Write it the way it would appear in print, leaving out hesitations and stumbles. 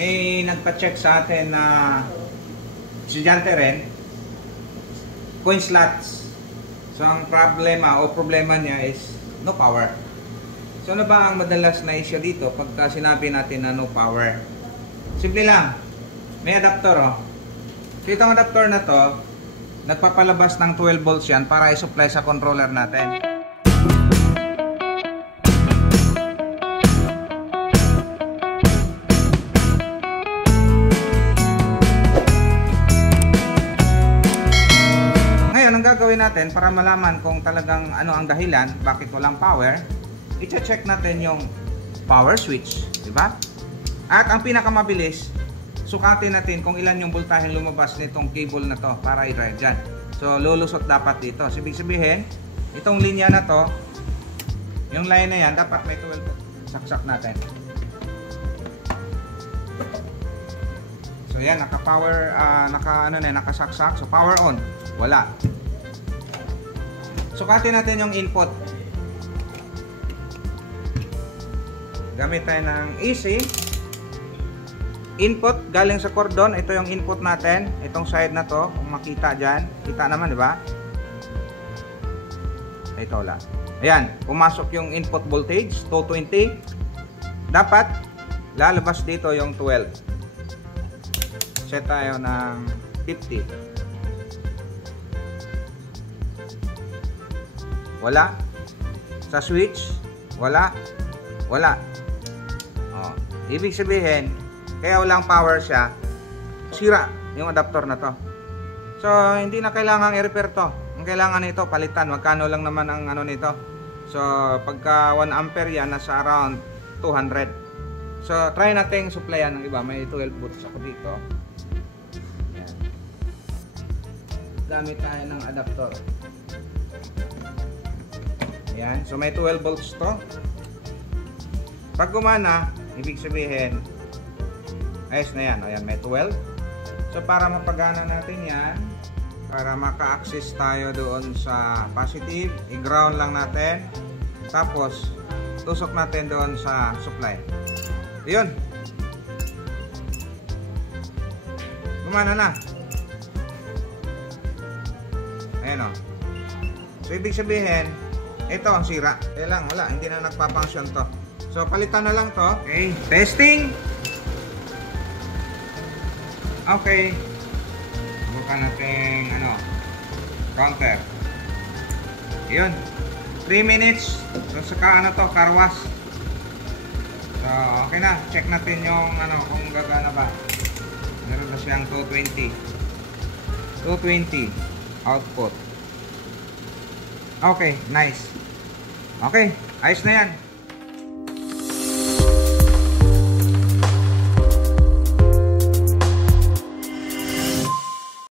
may nagpa-check sa atin na estudyante rin, coin slots. So ang problema niya is no power. So ano ba ang madalas na issue dito pagka sinabi natin na no power? Simple lang, may adapter oh. So itong adapter na to, nagpapalabas ng 12 volts yan para i-supply sa controller natin. Ang gagawin natin para malaman kung talagang ano ang dahilan bakit walang power, i-check natin yung power switch, di ba? At ang pinakamabilis, sukatin natin kung ilan yung voltahe lumabas nitong cable na to para i-drive dyan. So lulusot dapat dito. So, ibig sabihin, itong linya na to, yung line na yan, dapat may 12 volt. Saksak natin. So yan, naka-power, nakasaksak. So power on, wala. Sukatin natin yung input. Gamit tayo ng AC. Input galing sa cordon. Ito yung input natin. Itong side na to. Kung makita dyan. Kita naman, di ba? Ito lang. Ayan. Pumasok yung input voltage. 220. Dapat lalabas dito yung 12. Set tayo ng 50. Wala. Sa switch, wala. Wala. Oh, ibig sabihin, kaya walang power siya, sira yung adapter na to. So, hindi na kailangan i-repair to. Ang kailangan nito, palitan. Magkano lang naman ang ano nito. So, pagka 1 ampere yan, nasa around 200. So, try natin supplyan ng iba. May 12 volts ako dito. Ayan. Gamit tayo ng adapter. Ayan. So may 12 volts to. Pag gumana, ibig sabihin ayos na yan. Ayan, may 12. So para mapagana natin yan, para maka-access tayo doon sa positive, i-ground lang natin. Tapos tusok natin doon sa supply. Ayun. Gumana na. Ayan o. So ibig sabihin, ito ang sira. Kaya lang, wala. Hindi na nagpa-function to. So, palitan na lang to. Okay. Testing. Okay. Subukan natin, counter. Yun. 3 minutes. So, saka to, car wash. So, okay na. Check natin yung, kung gagana ba. Meron na siyang 220. 220. Output. Okay, nice. Okay, ayos na yan.